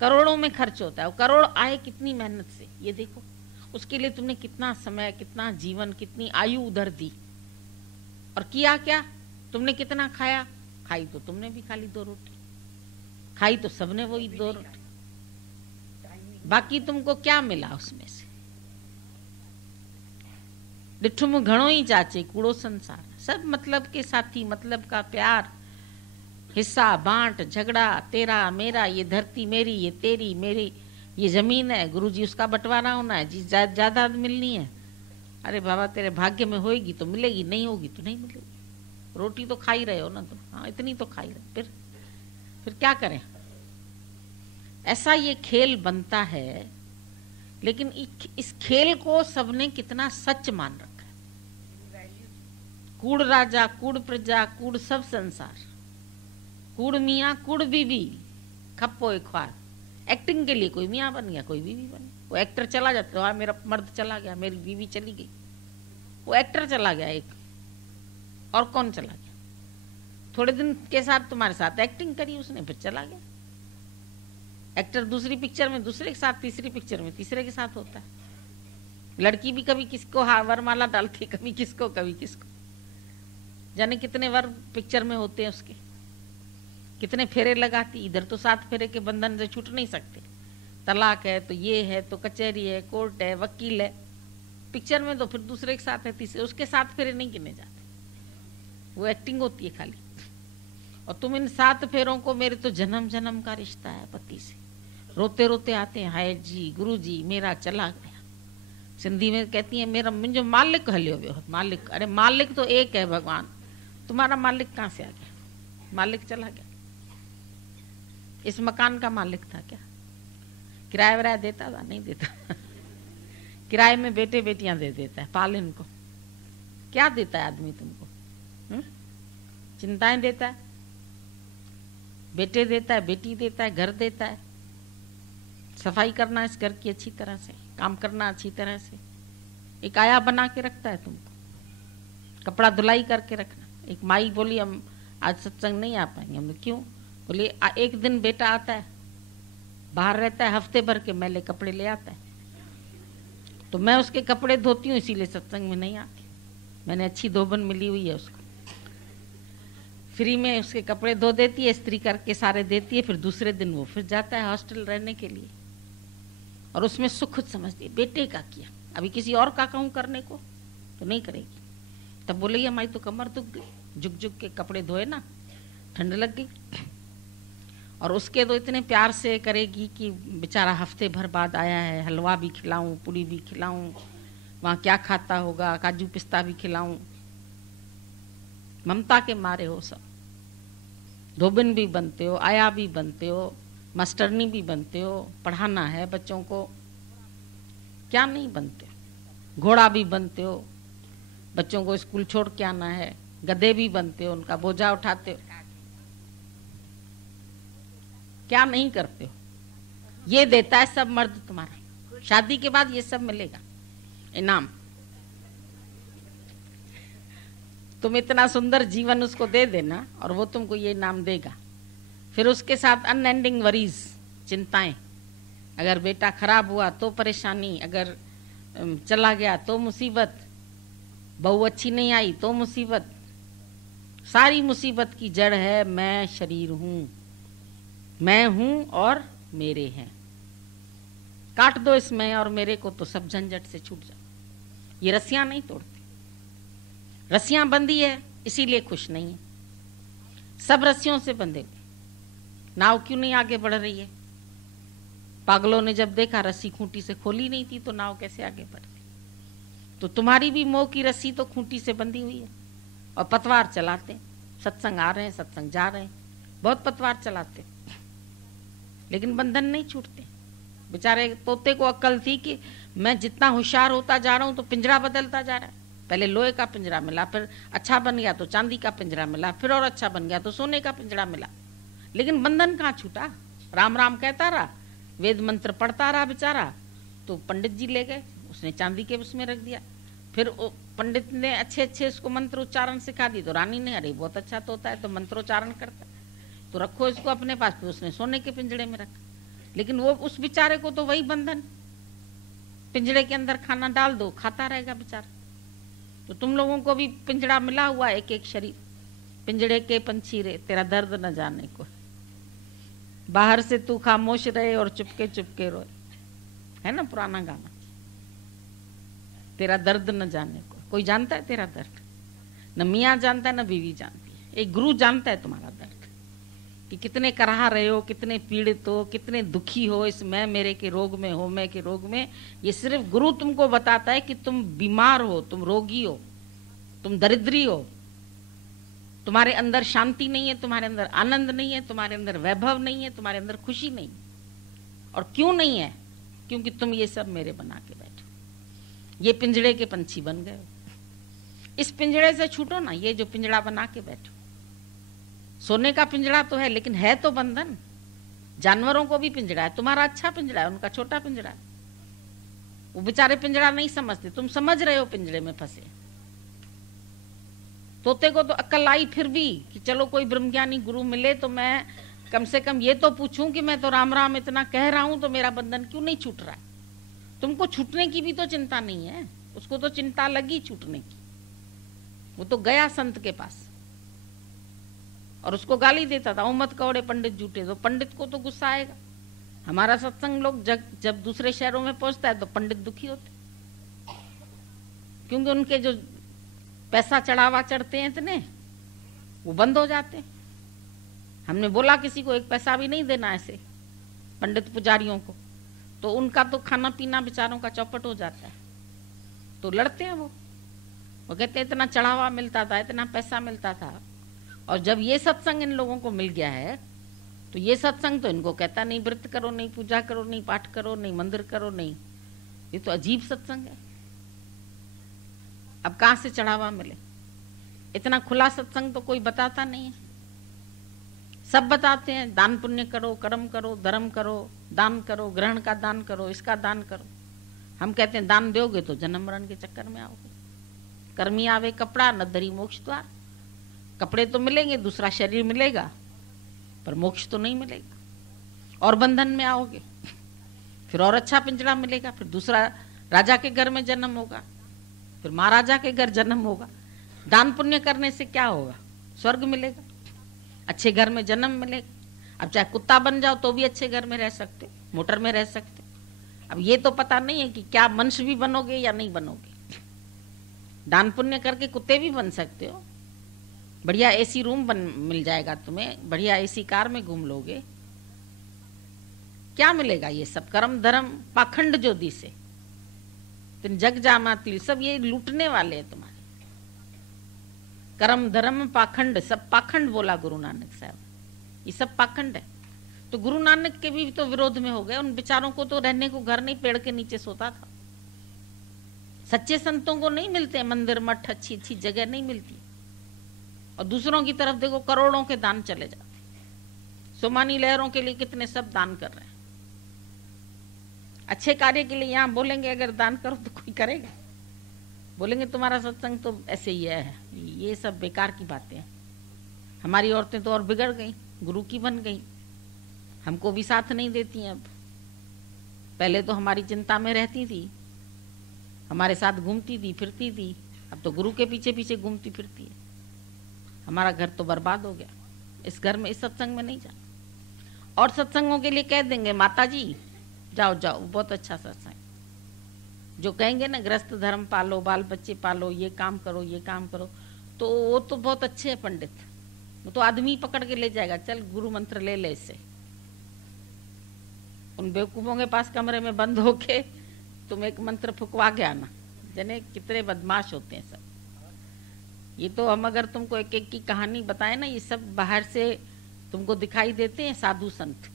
करोड़ों में खर्च होता है। और करोड़ आए कितनी मेहनत से, ये देखो। उसके लिए तुमने कितना समय, कितना जीवन, कितनी आयु उधर दी, और किया क्या? तुमने कितना खाया? खाई तो तुमने भी खाली 2 रोटी, खाई तो सबने वही 2 रोटी, बाकी तुमको क्या मिला उसमें से? डिठुम घणो ही जाचे कूड़ो संसार, सब मतलब के साथी, मतलब का प्यार, हिस्सा बांट झगड़ा, तेरा मेरा, ये धरती मेरी, ये तेरी मेरी, ये जमीन है गुरुजी उसका बंटवारा होना है जी, जायदाद मिलनी है। अरे बाबा तेरे भाग्य में होएगी तो मिलेगी, नहीं होगी तो नहीं मिलेगी। रोटी तो खा ही रहे हो ना तुम, हाँ इतनी तो खा ही रहे, फिर क्या करें? ऐसा ये खेल बनता है। लेकिन इस खेल को सबने कितना सच मान रखा है। कूड़ राजा, कूड़ प्रजा, कूड़ सब संसार, कूड़ मियाँ कूड़ बीबी, खप्पो एक ख्वार। एक्टिंग के लिए कोई मियाँ बन गया, कोई बीवी बन गया। वो एक्टर चला जाता है, मेरा मर्द चला गया, मेरी बीवी चली गई, वो एक्टर चला गया एक, और कौन चला गया? थोड़े दिन के साथ तुम्हारे साथ एक्टिंग करी उसने, फिर चला गया। एक्टर दूसरी पिक्चर में दूसरे के साथ, तीसरी पिक्चर में तीसरे के साथ होता है। लड़की भी कभी किसको वरमाला डालती, कभी किसको कभी किसको, जाने कितने वर पिक्चर में होते हैं उसके, कितने फेरे लगाती। इधर तो 7 फेरे के बंधन से छूट नहीं सकते, तलाक है तो ये है तो कचहरी है, कोर्ट है, वकील है। पिक्चर में तो फिर दूसरे के साथ है, तीसरे, उसके 7 फेरे नहीं गिने जाते, वो एक्टिंग होती है खाली। और तुम इन 7 फेरों को, मेरे तो जन्म जन्म का रिश्ता है पति से, रोते रोते आते हैं, हाय जी गुरु जी मेरा चला गया। सिंधी में कहती है मेरा मुंहिंजो मालिक हलियो वियो। मालिक, अरे मालिक तो एक है भगवान, तुम्हारा मालिक कहाँ से आ गया? मालिक चला गया। इस मकान का मालिक था क्या? किराया वराया देता था? नहीं देता। किराए में बेटे बेटियां दे देता है, पाल इनको। क्या देता है आदमी तुमको? चिंताएं देता है, बेटे देता है, बेटी देता है, घर देता है, सफाई करना इस घर की अच्छी तरह से, काम करना अच्छी तरह से, एक आया बना के रखता है तुमको, कपड़ा धुलाई करके रखना। एक माई बोली हम आज सत्संग नहीं आ पाएंगे। हमने क्यों? बोली एक दिन बेटा आता है, बाहर रहता है, हफ्ते भर के मैले कपड़े ले आता है, तो मैं उसके कपड़े धोती हूँ, इसीलिए सत्संग में नहीं आती। मैंने अच्छी धोबन मिली हुई है उसको, फ्री में उसके कपड़े धो देती है, इस्त्री करके सारे देती है, फिर दूसरे दिन वो फिर जाता है हॉस्टल रहने के लिए। और उसमें सुख खुद समझती है, बेटे का किया, अभी किसी और का कहूँ करने को तो नहीं करेगी। तब बोले हमारी तो कमर दुख गई, झुक झुक के कपड़े धोए ना, ठंड लग गई। और उसके तो इतने प्यार से करेगी कि बेचारा हफ्ते भर बाद आया है, हलवा भी खिलाऊं, पूड़ी भी खिलाऊं, वहाँ क्या खाता होगा, काजू पिस्ता भी खिलाऊं। ममता के मारे हो सब, धोबिन भी बनते हो, आया भी बनते हो, मास्टरनी भी बनते हो, पढ़ाना है बच्चों को, क्या नहीं बनते, घोड़ा भी बनते हो, बच्चों को स्कूल छोड़ के आना है, गधे भी बनते हो, उनका बोझा उठाते हो, क्या नहीं करते हो। ये देता है सब मर्द तुम्हारा, शादी के बाद ये सब मिलेगा इनाम। तुम इतना सुंदर जीवन उसको दे देना और वो तुमको ये इनाम देगा। फिर उसके साथ अनएंडिंग वरीज, चिंताएं। अगर बेटा खराब हुआ तो परेशानी, अगर चला गया तो मुसीबत, बहू अच्छी नहीं आई तो मुसीबत। सारी मुसीबत की जड़ है मैं शरीर हूं, मैं हूं और मेरे हैं। काट दो इस मैं और मेरे को तो सब झंझट से छूट जाओ। ये रस्सियां नहीं तोड़ते, रस्सियां बंधी है इसीलिए खुश नहीं है। सब रस्सियों से बंधे हुए, नाव क्यों नहीं आगे बढ़ रही है? पागलों ने जब देखा रस्सी खूंटी से खोली नहीं थी तो नाव कैसे आगे बढ़ती? तो तुम्हारी भी मोह की रस्सी तो खूंटी से बंधी हुई है और पतवार चलाते। सत्संग आ रहे हैं, सत्संग जा रहे हैं, बहुत पतवार चलाते, लेकिन बंधन नहीं छूटते। बेचारे तोते को अक्ल थी कि मैं जितना होशियार होता जा रहा हूं तो पिंजरा बदलता जा रहा है। पहले लोहे का पिंजरा मिला, फिर अच्छा बन गया तो चांदी का पिंजरा मिला, फिर और अच्छा बन गया तो सोने का पिंजरा मिला, लेकिन बंधन कहाँ छूटा? राम राम कहता रहा, वेद मंत्र पढ़ता रहा बेचारा। तो पंडित जी ले गए, उसने चांदी के उसमें रख दिया। फिर पंडित ने अच्छे अच्छे उसको मंत्र उच्चारण सिखा दी, तो रानी ने अरे बहुत अच्छा तोता है तो मंत्रोच्चारण करता है, तो रखो इसको अपने पास। फिर उसने सोने के पिंजरे में रखा, लेकिन वो उस बेचारे को तो वही बंधन, पिंजरे के अंदर खाना डाल दो खाता रहेगा बेचारा। तो तुम लोगों को भी पिंजरा मिला हुआ, एक एक शरीर, पिंजड़े के पंछी रे तेरा दर्द न जाने को, बाहर से तू खामोश रहे और चुपके चुपके रोए, है ना पुराना गाना। तेरा दर्द न जाने को, कोई जानता है तेरा दर्द? न मियाँ जानता है न बीवी जानती है, एक गुरु जानता है तुम्हारा दर्द, कि कितने कराह रहे हो, कितने पीड़ित हो, कितने दुखी हो इस मैं मेरे के रोग में हो, मैं के रोग में। ये सिर्फ गुरु तुमको बताता है कि तुम बीमार हो, तुम रोगी हो, तुम दरिद्री हो, तुम्हारे अंदर शांति नहीं है, तुम्हारे अंदर आनंद नहीं है, तुम्हारे अंदर वैभव नहीं है, तुम्हारे अंदर खुशी नहीं। और क्यों नहीं है? क्योंकि तुम ये सब मेरे बना के बैठे, ये पिंजड़े के पंछी बन गए हो। इस पिंजड़े से छूटो ना, ये जो पिंजड़ा बना के बैठो। सोने का पिंजड़ा तो है, लेकिन है तो बंधन। जानवरों को भी पिंजड़ा है, तुम्हारा अच्छा पिंजड़ा है, उनका छोटा पिंजड़ा है। वो बेचारे पिंजड़ा नहीं समझते, तुम समझ रहे हो पिंजड़े में फंसे। तोते को तो अक्ल आई फिर भी कि चलो कोई ब्रह्मज्ञानी गुरु मिले तो मैं कम से कम ये तो पूछूं कि मैं तो राम राम इतना कह रहा हूं तो मेरा बंधन क्यों नहीं छूट रहा है। तुमको छूटने की भी तो चिंता नहीं है, उसको तो चिंता लगी छूटने की। वो तो गया संत के पास और उसको गाली देता था, मत कौड़े पंडित झूठे। तो पंडित को तो गुस्सा आएगा। हमारा सत्संग लोग जब दूसरे शहरों में पहुंचता है तो पंडित दुखी होते, क्योंकि उनके जो पैसा चढ़ावा चढ़ते हैं इतने, वो बंद हो जाते। हमने बोला किसी को एक पैसा भी नहीं देना ऐसे पंडित पुजारियों को, तो उनका तो खाना पीना बेचारों का चौपट हो जाता है, तो लड़ते हैं वो कहते हैं इतना चढ़ावा मिलता था, इतना पैसा मिलता था, और जब ये सत्संग इन लोगों को मिल गया है तो ये सत्संग तो इनको कहता नहीं व्रत करो, नहीं पूजा करो, नहीं पाठ करो, नहीं मंदिर करो, नहीं। ये तो अजीब सत्संग है। अब कहां से चढ़ावा मिले? इतना खुला सत्संग तो कोई बताता नहीं है। सब बताते हैं दान पुण्य करो, कर्म करो, धर्म करो, दान करो, ग्रहण का दान करो, इसका दान करो। हम कहते हैं दान दोगे तो जन्म मरण के चक्कर में आओगे। कर्मी आवे कपड़ा न धरी मोक्ष द्वार। कपड़े तो मिलेंगे, दूसरा शरीर मिलेगा, पर मोक्ष तो नहीं मिलेगा। और बंधन में आओगे, फिर और अच्छा पिंजड़ा मिलेगा, फिर दूसरा राजा के घर में जन्म होगा, फिर महाराजा के घर जन्म होगा। दान पुण्य करने से क्या होगा? स्वर्ग मिलेगा, अच्छे घर में जन्म मिलेगा। अब चाहे कुत्ता बन जाओ तो भी अच्छे घर में रह सकते, मोटर में रह सकते। अब ये तो पता नहीं है कि क्या मनुष्य भी बनोगे या नहीं बनोगे। दान पुण्य करके कुत्ते भी बन सकते हो, बढ़िया एसी रूम मिल जाएगा तुम्हें, बढ़िया एसी कार में घूम लोगे। क्या मिलेगा? ये सब कर्म धर्म पाखंड जो दिसे तिन जग जामा तिल, सब ये लूटने वाले हैं तुम्हारे। कर्म धर्म पाखंड, सब पाखंड बोला गुरु नानक साहब, ये सब पाखंड है। तो गुरु नानक के भी तो विरोध में हो गए। उन बेचारों को तो रहने को घर नहीं, पेड़ के नीचे सोता था। सच्चे संतों को नहीं मिलते मंदिर मठ, अच्छी अच्छी जगह नहीं मिलती। और दूसरों की तरफ देखो, करोड़ों के दान चले जाते। सोमानी लहरों के लिए कितने सब दान कर रहे हैं। अच्छे कार्य के लिए यहाँ बोलेंगे अगर दान करो तो कोई करेगा? बोलेंगे तुम्हारा सत्संग तो ऐसे ही है। ये सब बेकार की बातें हैं। हमारी औरतें तो और बिगड़ गई, गुरु की बन गई, हमको भी साथ नहीं देती हैं। अब पहले तो हमारी चिंता में रहती थी, हमारे साथ घूमती थी फिरती थी, अब तो गुरु के पीछे पीछे घूमती फिरती है। हमारा घर तो बर्बाद हो गया। इस घर में, इस सत्संग में नहीं जाना। और सत्संगों के लिए कह देंगे माता जी जाओ जाओ, बहुत अच्छा सत्संग। जो कहेंगे ना गृहस्थ धर्म पालो, बाल बच्चे पालो, ये काम करो, ये काम करो, तो वो तो बहुत अच्छे है पंडित। वो तो आदमी पकड़ के ले जाएगा, चल गुरु मंत्र ले ले इससे। उन बेवकूफों के पास कमरे में बंद होके तुम एक मंत्र फुकवा के आना। जने कितने बदमाश होते हैं सब। ये तो हम अगर तुमको एक एक की कहानी बताए ना, ये सब बाहर से तुमको दिखाई देते हैं साधु संत,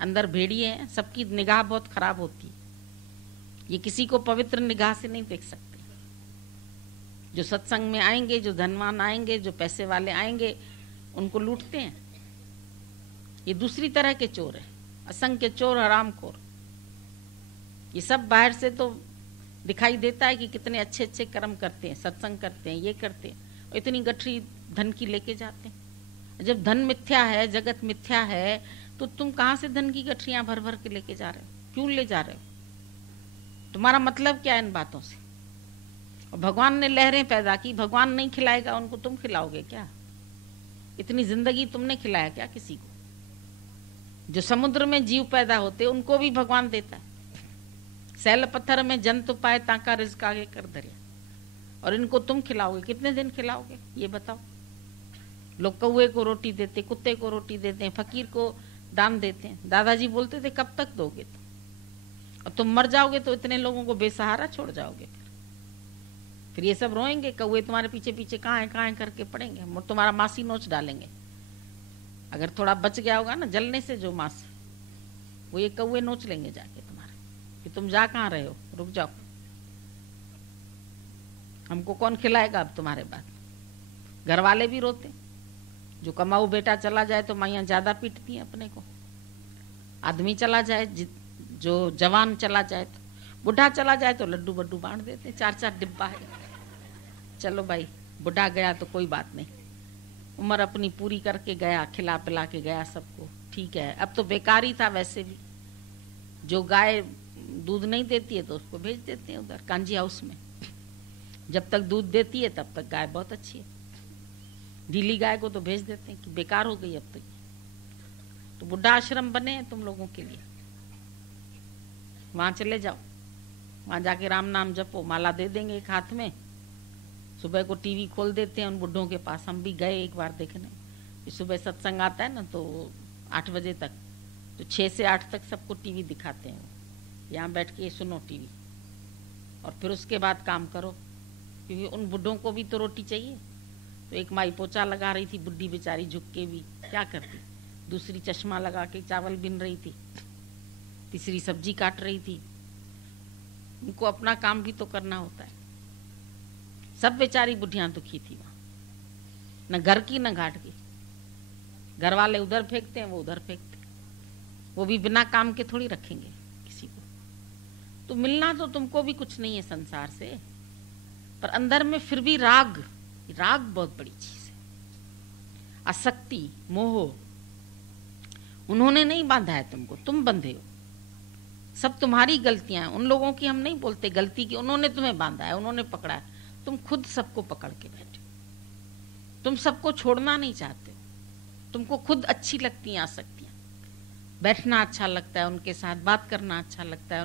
अंदर भेड़िए हैं। सबकी निगाह बहुत खराब होती है। ये किसी को पवित्र निगाह से नहीं देख सकते। जो सत्संग में आएंगे, जो धनवान आएंगे, जो पैसे वाले आएंगे, उनको लूटते हैं। ये दूसरी तरह के चोर है, असंख्य चोर, हरामखोर। ये सब बाहर से तो दिखाई देता है कि कितने अच्छे अच्छे कर्म करते हैं, सत्संग करते हैं, ये करते हैं, और इतनी गठरी धन की लेके जाते हैं। जब धन मिथ्या है, जगत मिथ्या है, तो तुम कहां से धन की गठरियां भर भर के लेके जा रहे हो? क्यों ले जा रहे हो? तुम्हारा मतलब क्या है इन बातों से? और भगवान ने लहरें पैदा की, भगवान नहीं खिलाएगा उनको, तुम खिलाओगे क्या? इतनी जिंदगी तुमने खिलाया क्या किसी को? जो समुद्र में जीव पैदा होते उनको भी भगवान देता है। सैल पत्थर में जंतु पाए ताका रिज्क आगे कर दरिया, और इनको तुम खिलाओगे, कितने दिन खिलाओगे ये बताओ? लोग कौए को रोटी देते, कुत्ते को रोटी देते हैं, फकीर को दान देते हैं। दादाजी बोलते थे कब तक दोगे तुम? और तुम मर जाओगे तो इतने लोगों को बेसहारा छोड़ जाओगे। फिर ये सब रोएंगे, कौए तुम्हारे पीछे पीछे कहाँ है करके पड़ेंगे, तुम्हारा मांस ही नोच डालेंगे। अगर थोड़ा बच गया होगा ना जलने से जो मांस, वो ये कौए नोच लेंगे जाके तुम्हारे, कि तुम जा कहाँ रहे हो, रुक जाओ, हमको कौन खिलाएगा अब तुम्हारे बाद। घर वाले भी रोते, जो कमाऊ बेटा चला जाए तो माइयाँ ज्यादा पीटती हैं अपने को। आदमी चला जाए, जो जवान चला जाए, तो बुढ़ा चला जाए तो लड्डू बड्डू बांट देते, 4-4 डिब्बा है। चलो भाई बुढ़ा गया तो कोई बात नहीं, उम्र अपनी पूरी करके गया, खिला पिला के गया सबको, ठीक है। अब तो बेकार ही था वैसे भी। जो गाय दूध नहीं देती है तो उसको भेज देते हैं उधर कांजी हाउस में। जब तक दूध देती है तब तक गाय बहुत अच्छी है, ढीली गाय को तो भेज देते हैं कि बेकार हो गई अब तक। तो बुढ़ा आश्रम बने हैं तुम लोगों के लिए, वहां चले जाओ, वहां जाके राम नाम जपो, माला दे देंगे एक हाथ में। सुबह को टीवी खोल देते हैं उन बुढ़ों के पास, हम भी गए एक बार देखने। सुबह सत्संग आता है ना तो 8 बजे तक, तो 6 से 8 तक सबको टीवी दिखाते हैं। यहाँ बैठ के सुनो टीवी, और फिर उसके बाद काम करो, क्योंकि उन बुढ़ों को भी तो रोटी चाहिए। तो एक माई पोछा लगा रही थी, बुढ़ी बेचारी झुक के भी क्या करती, दूसरी चश्मा लगा के चावल बिन रही थी, तीसरी सब्जी काट रही थी। उनको अपना काम भी तो करना होता है। सब बेचारी बुढ़ियां दुखी थी वहां, न घर की न घाट की। घर वाले उधर फेंकते हैं, वो उधर फेंकते हैं, वो भी बिना काम के थोड़ी रखेंगे किसी को। तो मिलना तो तुमको भी कुछ नहीं है संसार से, पर अंदर में फिर भी राग बहुत बड़ी चीज है। आसक्ति, मोह, उन्होंने नहीं बांधा है तुमको, तुम बंधे हो। सब तुम्हारी गलतियां हैं, उन लोगों की हम नहीं बोलते गलती की, उन्होंने तुम्हें बांधा है, उन्होंने पकड़ा है। तुम खुद सबको पकड़ के बैठे, तुम सबको छोड़ना नहीं चाहते हो। तुमको खुद अच्छी लगती हैं आसक्तियां, बैठना अच्छा लगता है, उनके साथ बात करना अच्छा लगता है,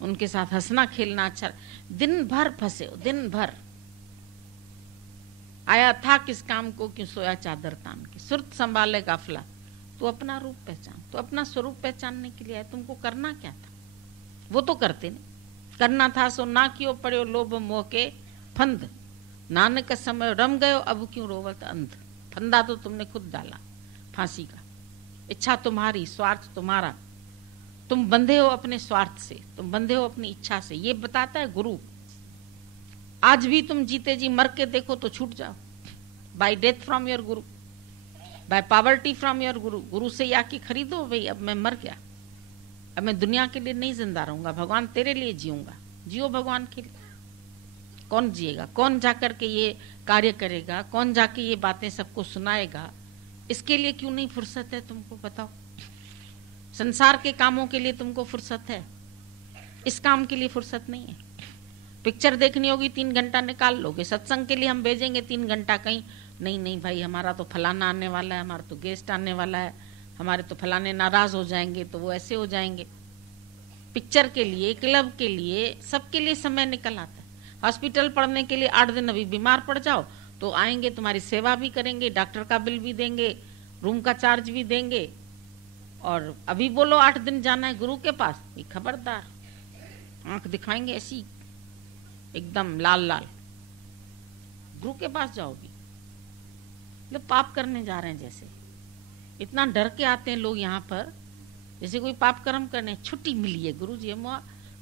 उनके साथ हंसना खेलना अच्छा। दिन भर फंसे हो, दिन भर। आया था किस काम को, क्यों सोया चादर तान के, सुरत संभाले काफला। तो अपना रूप पहचान, तो अपना स्वरूप पहचानने के लिए आए। तुमको करना क्या था, वो तो करते नहीं। करना था सो ना क्यों पड़े लोभ मोह के फंद, नानक समय रम गयो अब क्यों रोवत अंध। फंदा तो तुमने खुद डाला फांसी का। इच्छा तुम्हारी, स्वार्थ तुम्हारा, तुम बंधे हो अपने स्वार्थ से, तुम बंधे हो अपनी इच्छा से। ये बताता है गुरु। आज भी तुम जीते जी मर के देखो तो छूट जाओ। Bye death from your Guru, bye poverty from your गुरु। गुरु से या कि खरीदो भाई, अब मैं मर गया, अब मैं दुनिया के लिए नहीं जिंदा रहूंगा, भगवान तेरे लिए जीऊंगा। जियो भगवान के लिए। कौन जिएगा, कौन जाकर के ये कार्य करेगा, कौन जाके ये बातें सबको सुनाएगा? इसके लिए क्यों नहीं फुर्सत है तुमको, बताओ। संसार के कामों के लिए तुमको फुर्सत है, इस काम के लिए फुर्सत नहीं है। पिक्चर देखनी होगी 3 घंटा निकाल लोगे, सत्संग के लिए हम भेजेंगे 3 घंटा कहीं, नहीं भाई हमारा तो फलाना आने वाला है, हमारा तो गेस्ट आने वाला है, हमारे तो फलाने नाराज हो जाएंगे, तो वो ऐसे हो जाएंगे। पिक्चर के लिए, क्लब के लिए, सबके लिए समय निकल आता है। हॉस्पिटल पढ़ने के लिए 8 दिन अभी बीमार पड़ जाओ तो आएंगे, तुम्हारी सेवा भी करेंगे, डॉक्टर का बिल भी देंगे, रूम का चार्ज भी देंगे। और अभी बोलो 8 दिन जाना है गुरु के पास, खबरदार, आंख दिखाएंगे ऐसी एकदम लाल लाल। गुरु के पास जाओगी मतलब पाप करने जा रहे हैं जैसे। इतना डर के आते हैं लोग यहाँ पर, जैसे कोई पाप कर्म करने। छुट्टी मिली है गुरु जी,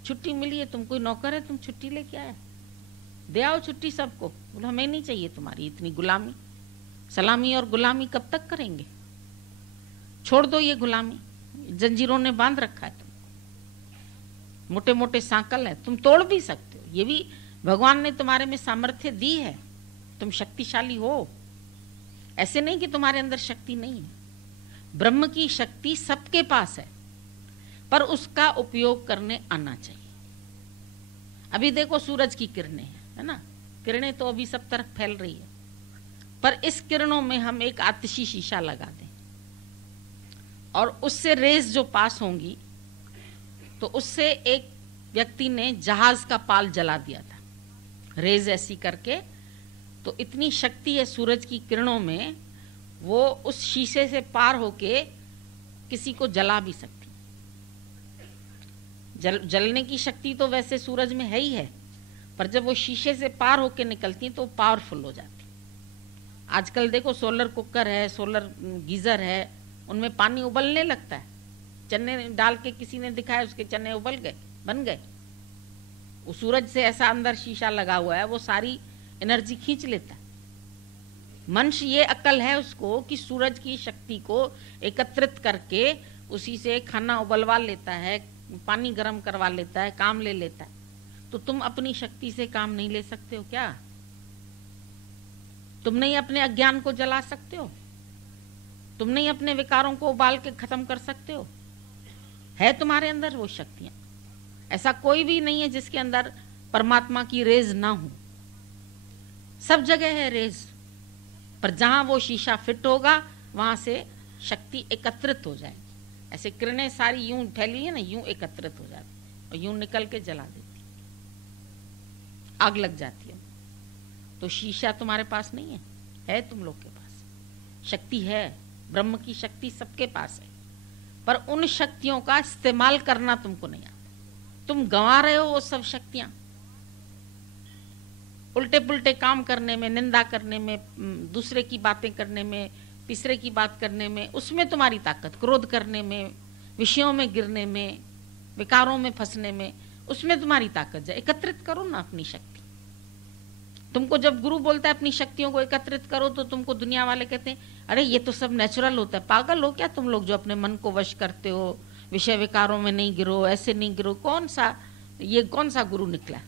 छुट्टी मिली है, तुम कोई नौकर है, तुम छुट्टी लेके आए, दे आओ छुट्टी सबको। बोले हमें नहीं चाहिए तुम्हारी इतनी गुलामी, सलामी और गुलामी कब तक करेंगे? छोड़ दो ये गुलामी, जंजीरों ने बांध रखा है तुमको, मोटे मोटे सांकल है, तुम तोड़ भी सकते हो। ये भी भगवान ने तुम्हारे में सामर्थ्य दी है, तुम शक्तिशाली हो। ऐसे नहीं कि तुम्हारे अंदर शक्ति नहीं है, ब्रह्म की शक्ति सबके पास है, पर उसका उपयोग करने आना चाहिए। अभी देखो सूरज की किरणें है ना, किरणें तो अभी सब तरफ फैल रही है, पर इस किरणों में हम एक आतिशी शीशा लगा दें और उससे रेस जो पास होंगी, तो उससे एक व्यक्ति ने जहाज का पाल जला दिया था, रेज ऐसी करके। तो इतनी शक्ति है सूरज की किरणों में, वो उस शीशे से पार होके किसी को जला भी सकती। जलने की शक्ति तो वैसे सूरज में है ही है, पर जब वो शीशे से पार होके निकलती तो पावरफुल हो जाती। आजकल देखो सोलर कुकर है, सोलर गीजर है, उनमें पानी उबलने लगता है। चने डाल के किसी ने दिखाया, उसके चने उबल गए, बन गए। वो सूरज से ऐसा अंदर शीशा लगा हुआ है, वो सारी एनर्जी खींच लेता है। मनुष्य ये अकल है उसको कि सूरज की शक्ति को एकत्रित करके उसी से खाना उबलवा लेता है, पानी गर्म करवा लेता है, काम ले लेता है। तो तुम अपनी शक्ति से काम नहीं ले सकते हो क्या? तुम नहीं अपने अज्ञान को जला सकते हो? तुम नहीं अपने विकारों को उबाल के खत्म कर सकते हो? है तुम्हारे अंदर वो शक्तियां। ऐसा कोई भी नहीं है जिसके अंदर परमात्मा की रेज ना हो। सब जगह है रेज, पर जहां वो शीशा फिट होगा वहां से शक्ति एकत्रित हो जाएगी। ऐसे किरणें सारी यूं फैली है ना, यूं एकत्रित हो जाती और यूं निकल के जला देती, आग लग जाती है। तो शीशा तुम्हारे पास नहीं है, है तुम लोग के पास। शक्ति है, ब्रह्म की शक्ति सबके पास है, पर उन शक्तियों का इस्तेमाल करना तुमको नहीं आता। तुम गंवा रहे हो वो सब शक्तियां उल्टे पुल्टे काम करने में, निंदा करने में, दूसरे की बातें करने में, तीसरे की बात करने में। उसमें तुम्हारी ताकत, क्रोध करने में, विषयों में गिरने में, विकारों में फंसने में, उसमें तुम्हारी ताकत है। एकत्रित करो ना अपनी शक्ति। तुमको जब गुरु बोलता है अपनी शक्तियों को एकत्रित करो, तो तुमको दुनिया वाले कहते हैं अरे ये तो सब नेचुरल होता है। पागल हो क्या तुम लोग जो अपने मन को वश करते हो? विषय विकारों में नहीं गिरो, ऐसे नहीं गिरो। कौन सा गुरु निकला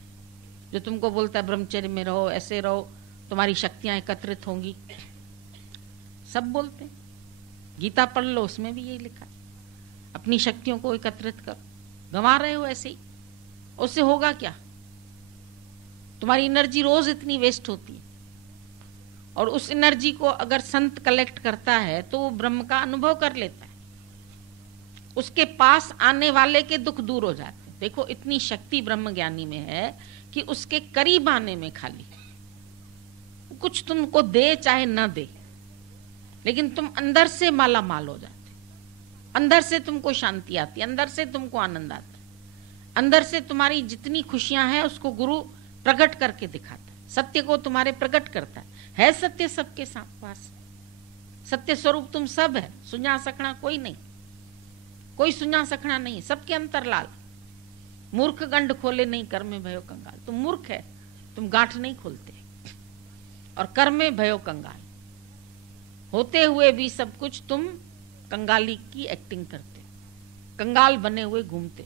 जो तुमको बोलता है ब्रह्मचर्य में रहो, ऐसे रहो, तुम्हारी शक्तियां एकत्रित होंगी? सब बोलते हैं, गीता पढ़ लो, उसमें भी यही लिखा है, अपनी शक्तियों को एकत्रित करो। गंवा रहे हो ऐसे ही, उससे होगा क्या? तुम्हारी एनर्जी रोज इतनी वेस्ट होती है, और उस एनर्जी को अगर संत कलेक्ट करता है तो वो ब्रह्म का अनुभव कर लेता है, उसके पास आने वाले के दुख दूर हो जाते हैं। देखो इतनी शक्ति ब्रह्म ज्ञानी में है कि उसके करीब आने में खाली कुछ तुमको दे चाहे ना दे, लेकिन तुम अंदर से माला माल हो जाते, अंदर से तुमको शांति आती, अंदर से तुमको आनंद आता, अंदर से तुम्हारी जितनी खुशियां हैं उसको गुरु प्रकट करके दिखाता है, सत्य को तुम्हारे प्रकट करता है सत्य सबके पास, सत्य स्वरूप तुम सब है, सुना सकना कोई नहीं, कोई सुना सकना नहीं, सबके अंतरलाल। मूर्ख गंड खोले नहीं, कर में भयो कंगाल। तुम मूर्ख है, तुम गांठ नहीं खोलते, और कर में भयो कंगाल होते हुए भी सब कुछ तुम कंगाली की एक्टिंग करते, कंगाल बने हुए घूमते।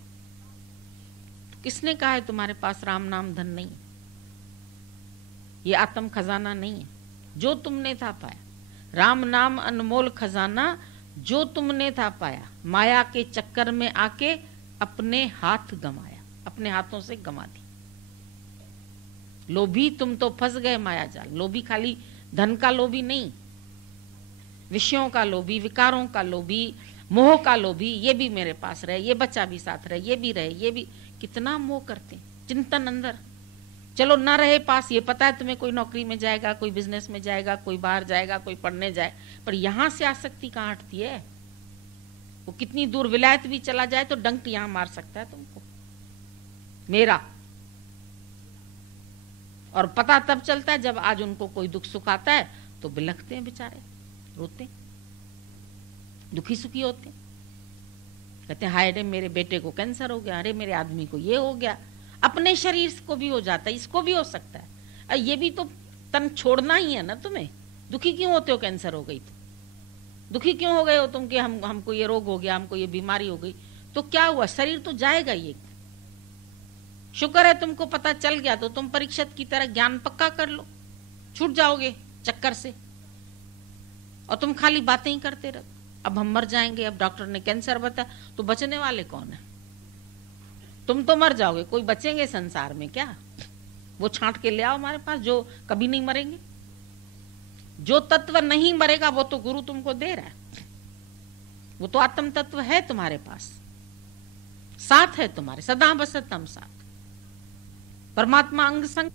तो किसने कहा है तुम्हारे पास राम नाम धन नहीं? ये आत्म खजाना नहीं है जो तुमने था पाया। राम नाम अनमोल खजाना जो तुमने था पाया, माया के चक्कर में आके अपने हाथ गंवाया, अपने हाथों से गंवा दी। लोभी तुम तो फंस गए माया जाल। लोभी खाली धन का लोभी नहीं, विषयों का लोभी, विकारों का लोभी, मोह का लोभी। ये भी मेरे पास रहे, ये बच्चा भी साथ रहे, ये भी रहे, ये भी। कितना मोह करते हैं, चिंतन अंदर। चलो ना रहे पास, ये पता है तुम्हें कोई नौकरी में जाएगा, कोई बिजनेस में जाएगा, कोई बाहर जाएगा, कोई पढ़ने जाए, पर यहां से आसक्ति कहां हटती है? वो कितनी दूर विलायत भी चला जाए तो डंक यहां मार सकता है तुमको, मेरा। और पता तब चलता है जब आज उनको कोई दुख सुख आता है तो बिलखते हैं बेचारे, रोते, दुखी सुखी होते, कहते हैं हाय रे मेरे बेटे को कैंसर हो गया, अरे मेरे आदमी को ये हो गया। अपने शरीर को भी हो जाता है, इसको भी हो सकता है। ये भी तो तन छोड़ना ही है ना तुम्हें। दुखी क्यों होते हो? कैंसर हो गई तो दुखी क्यों हो गए हो तुम कि हमको ये रोग हो गया, हमको ये बीमारी हो गई? तो क्या हुआ? शरीर तो जाएगा ही। शुक्र है तुमको पता चल गया, तो तुम परीक्षित की तरह ज्ञान पक्का कर लो, छूट जाओगे चक्कर से। और तुम खाली बातें ही करते रहो, अब हम मर जाएंगे, अब डॉक्टर ने कैंसर बताया, तो बचने वाले कौन है? तुम तो मर जाओगे, कोई बचेंगे संसार में क्या? वो छांट के ले आओ हमारे पास जो कभी नहीं मरेंगे। जो तत्व नहीं मरेगा वो तो गुरु तुमको दे रहा है, वो तो आत्म तत्व है तुम्हारे पास, साथ है तुम्हारे, सदा बसतम साथ। परमात्मा अंग संग